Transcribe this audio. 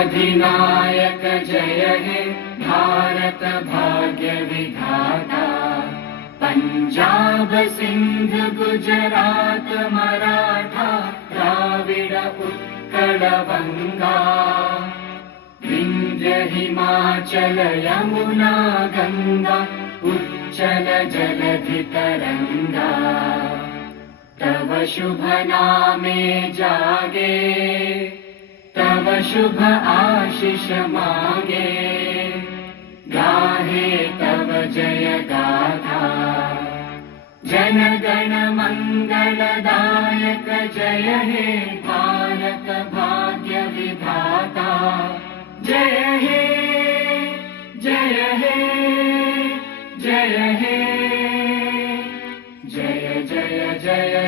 अधिनायक जय हे भारत भाग्य विधाता। पंजाब सिंध गुजरात मराठा द्राविड उत्कल बंगा। विंध्य हिमाचल यमुना गंगा उच्चल जलधि तरंगा। तव शुभ नामे जागे तव शुभ आशीष मागे। गाहे तव जय गाथा जन गण मंगलदायक जय हे भारत भाग्य विधाता। जय हे जय हे जय हे जय जय जय